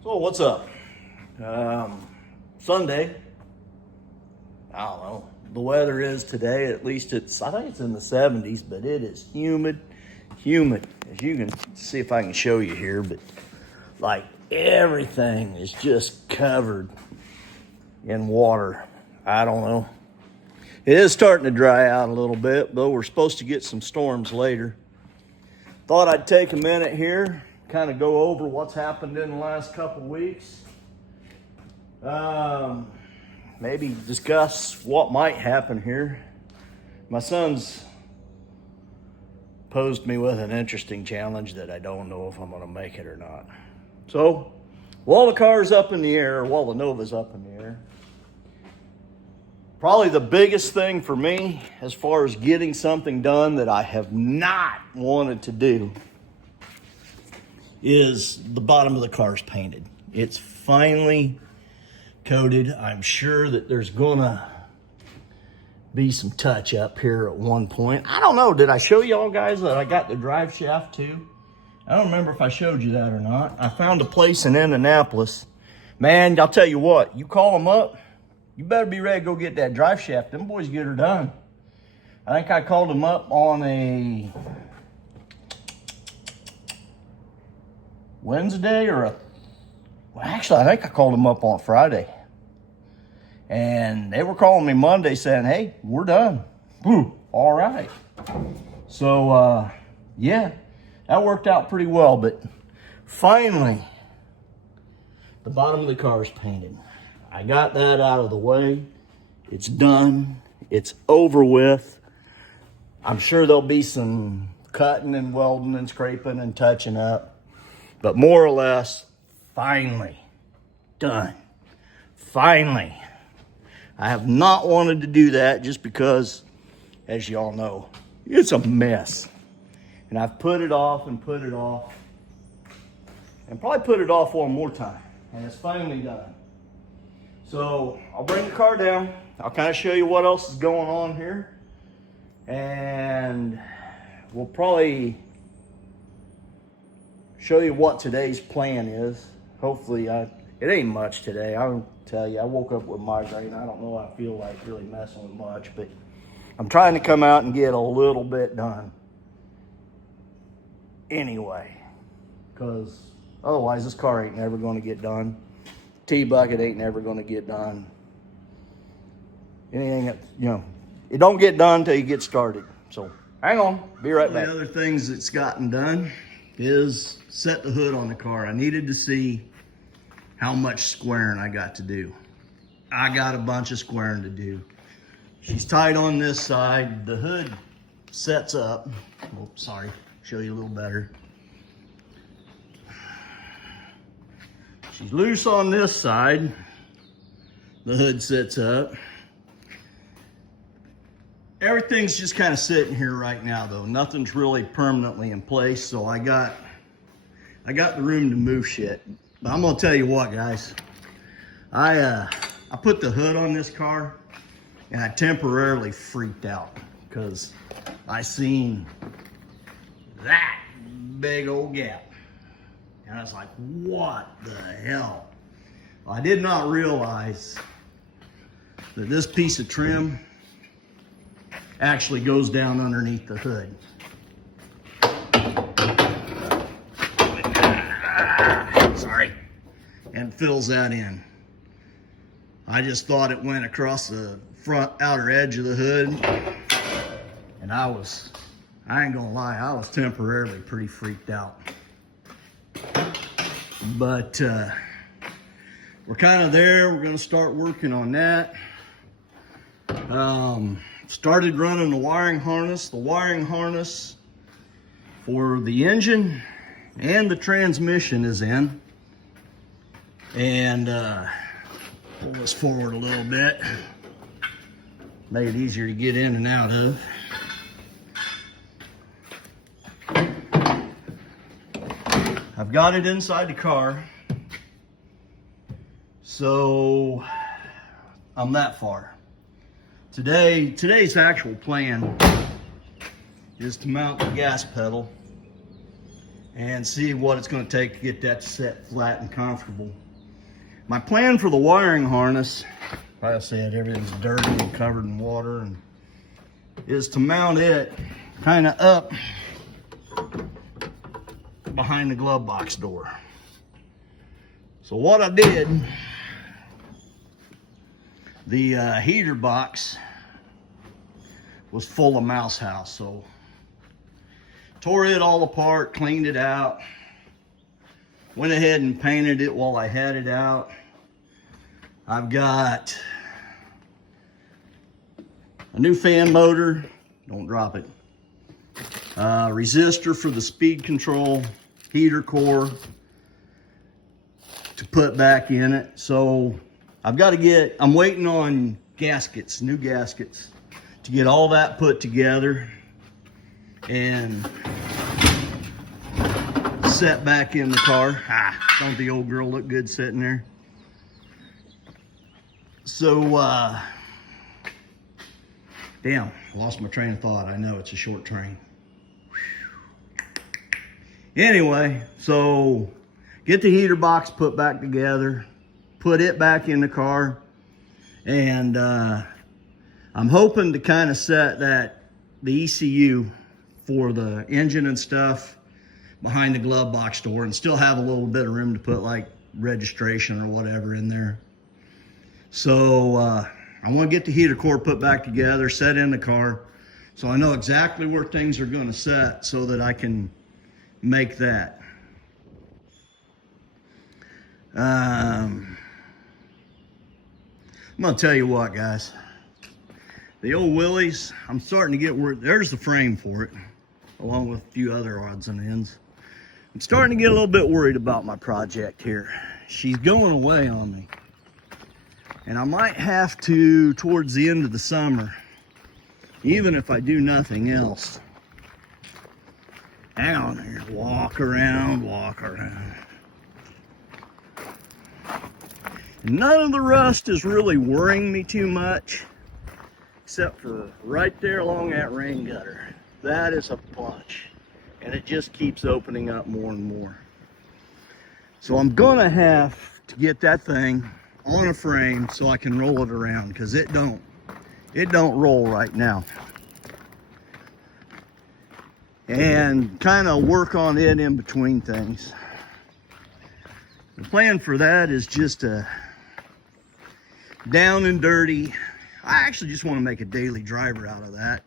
So what's up? Sunday. I don't know. The weather is today, at least I think it's in the 70s, but it is humid. As you can see if I can show you here, but like everything is just covered in water. I don't know. It is starting to dry out a little bit, though we're supposed to get some storms later. Thought I'd take a minute here, kind of go over what's happened in the last couple weeks. Maybe discuss what might happen here. My son's posed me with an interesting challenge that I don't know if I'm going to make it or not. So, while the car's up in the air, while the Nova's up in the air, probably the biggest thing for me as far as getting something done that I have not wanted to do is the bottom of the car's painted. It's finally coated. I'm sure that there's gonna be some touch up here at one point. I don't know, did I show y'all guys that I got the drive shaft too? I don't remember if I showed you that or not. I found a place in Indianapolis. Man, I'll tell you what, you call them up, you better be ready to go get that drive shaft. Them boys get her done. I think I called them up on a Wednesday well, actually, I think I called them up on Friday. And they were calling me Monday saying, hey, we're done. Whew, all right. So, yeah, that worked out pretty well. But finally, the bottom of the car is painted. I got that out of the way. It's done. It's over with. I'm sure there'll be some cutting and welding and scraping and touching up. But more or less, finally, done. Finally. I have not wanted to do that just because, as y'all know, it's a mess. And I've put it off and put it off. And probably put it off one more time. And it's finally done. So I'll bring the car down. I'll kind of show you what else is going on here. And we'll probably show you what today's plan is. Hopefully, it ain't much today. I'll tell you, I woke up with migraine. I don't know, I feel like really messing with much, but I'm trying to come out and get a little bit done anyway, because otherwise this car ain't never going to get done. T-bucket ain't never going to get done. Anything that, it don't get done till you get started. So hang on, be right back. One of the other things that's gotten done is set the hood on the car. I needed to see how much squaring I got to do. I got a bunch of squaring to do. She's tight on this side. The hood sets up. Oh, sorry, show you a little better. She's loose on this side. The hood sits up. Everything's just kind of sitting here right now though. Nothing's really permanently in place, so I got the room to move shit. But I'm gonna tell you what, guys. I put the hood on this car and I temporarily freaked out because I seen that big old gap. And I was like, what the hell? Well, I did not realize that this piece of trim actually goes down underneath the hood. Sorry. And fills that in. I just thought it went across the front outer edge of the hood. And I ain't gonna lie, I was temporarily pretty freaked out. But we're kind of there. We're gonna start working on that. Started running the wiring harness. The wiring harness for the engine and the transmission is in. And pull this forward a little bit. Make it easier to get in and out of. I've got it inside the car. So I'm that far. Today's actual plan is to mount the gas pedal and see what it's going to take to get that set flat and comfortable. My plan for the wiring harness, like I said, everything's dirty and covered in water, and is to mount it kind of up behind the glove box door. So what I did, the heater box was full of mouse house, so tore it all apart, cleaned it out, went ahead and painted it while I had it out. I've got a new fan motor, don't drop it, resistor for the speed control, heater core to put back in it. So I've got to get, I'm waiting on gaskets, new gaskets, to get all that put together and set back in the car. Don't the old girl look good sitting there? So, damn, lost my train of thought. I know it's a short train. Anyway, so get the heater box put back together, put it back in the car, and I'm hoping to kind of set the ECU for the engine and stuff behind the glove box door and still have a little bit of room to put like registration or whatever in there. So I want to get the heater core put back together, set in the car, so I know exactly where things are going to set so that I can make that. I'm going to tell you what, guys. The old Willys, I'm starting to get worried. There's the frame for it, along with a few other odds and ends. I'm starting to get a little bit worried about my project here. She's going away on me. And I might have to, towards the end of the summer, even if I do nothing else. Hang on here, walk around, walk around. None of the rust is really worrying me too much, except for right there along that rain gutter. That is a bunch, and it just keeps opening up more and more. So I'm gonna have to get that thing on a frame so I can roll it around, because it don't roll right now. And kind of work on it in between things. The plan for that is just a down and dirty. I actually just want to make a daily driver out of that,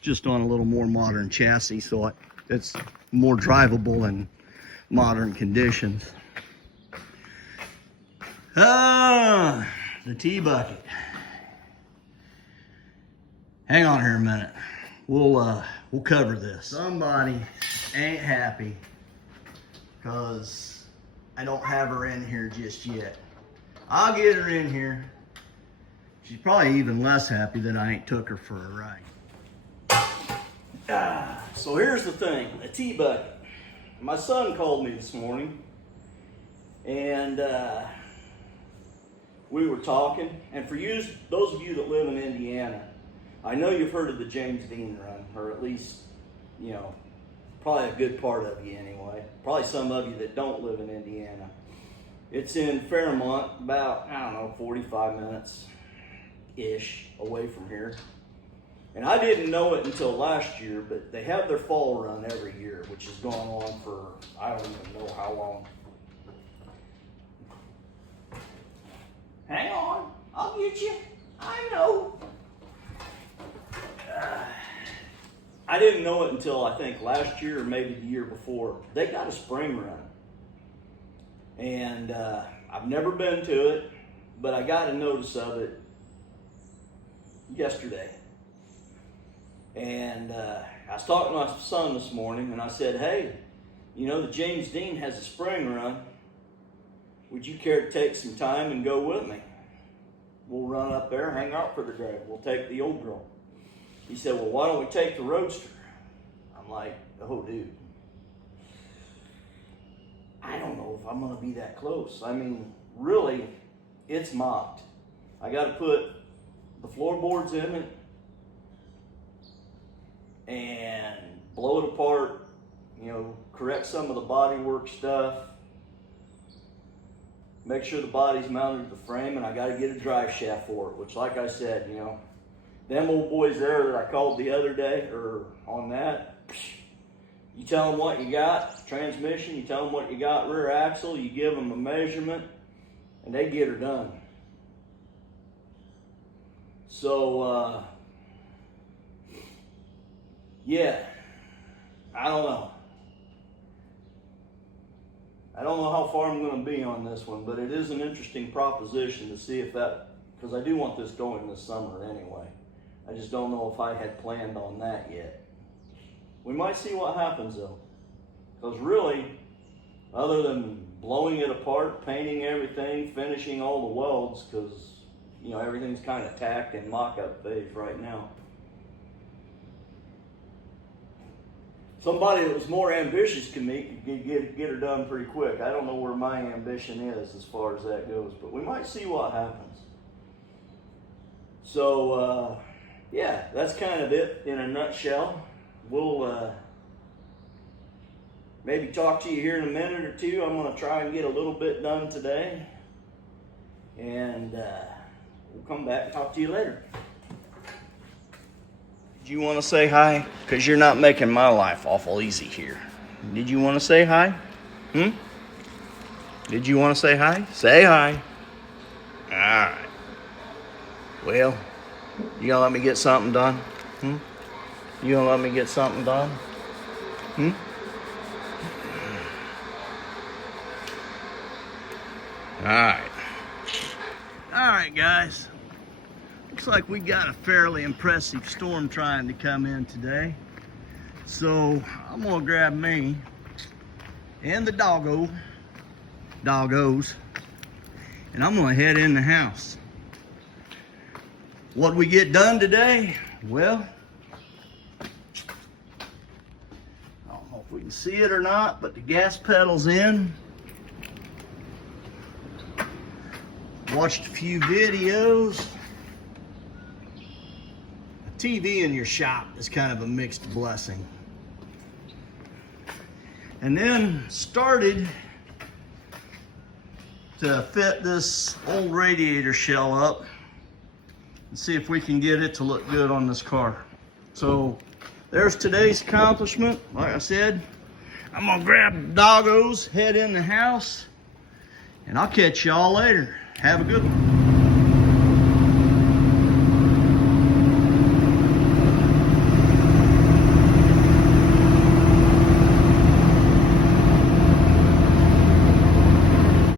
just on a little more modern chassis, so it's more drivable in modern conditions. The tea bucket. Hang on here a minute. We'll cover this. Somebody ain't happy because I don't have her in here just yet. I'll get her in here. She's probably even less happy that I ain't took her for a ride. So here's the thing, the tea bucket. My son called me this morning, and we were talking. And for you, those of you that live in Indiana, I know you've heard of the James Dean run, or at least, you know, probably a good part of you anyway. Probably some of you that don't live in Indiana. It's in Fairmont, about, I don't know, 45 minutes-ish away from here. And I didn't know it until last year, but they have their fall run every year, which has gone on for, I don't even know how long. Hang on, I'll get you. I know. I didn't know it until I think last year or maybe the year before. They got a spring run. And I've never been to it, but I got a notice of it yesterday. And I was talking to my son this morning, and I said, hey, you know, the James Dean has a spring run. Would you care to take some time and go with me? We'll run up there, hang out for the day. We'll take the old girl. He said, well, why don't we take the Roadster? I'm like, oh, dude. I don't know if I'm going to be that close. I mean, really, it's mocked. I got to put the floorboards in it and blow it apart, you know, correct some of the bodywork stuff. Make sure the body's mounted to the frame, and I got to get a drive shaft for it, which, like I said, you know, them old boys there that I called the other day, or on that, you tell them what you got, transmission, you tell them what you got, rear axle, you give them a measurement, and they get her done. So, yeah, I don't know. I don't know how far I'm going to be on this one, but it is an interesting proposition to see if that, because I do want this going this summer anyway. I just don't know if I had planned on that yet. We might see what happens though. Because really, other than blowing it apart, painting everything, finishing all the welds, because, you know, everything's kind of tacked in mock-up phase right now. Somebody that was more ambitious than me could get her done pretty quick. I don't know where my ambition is as far as that goes, but we might see what happens. So, yeah, that's kind of it in a nutshell. We'll maybe talk to you here in a minute or two. I'm going to try and get a little bit done today. And we'll come back and talk to you later. Did you want to say hi? Because you're not making my life awful easy here. Did you want to say hi? Did you want to say hi? Say hi. All right. Well, you gonna let me get something done? You gonna let me get something done? All right. All right, guys. Looks like we got a fairly impressive storm trying to come in today. So I'm gonna grab me and the doggos, and I'm gonna head in the house. What we get done today? Well, I don't know if we can see it or not, but the gas pedal's in. Watched a few videos. TV in your shop is kind of a mixed blessing. And then started to fit this old radiator shell up and see if we can get it to look good on this car. So there's today's accomplishment. Like I said, I'm gonna grab the doggos, head in the house, and I'll catch y'all later. Have a good one.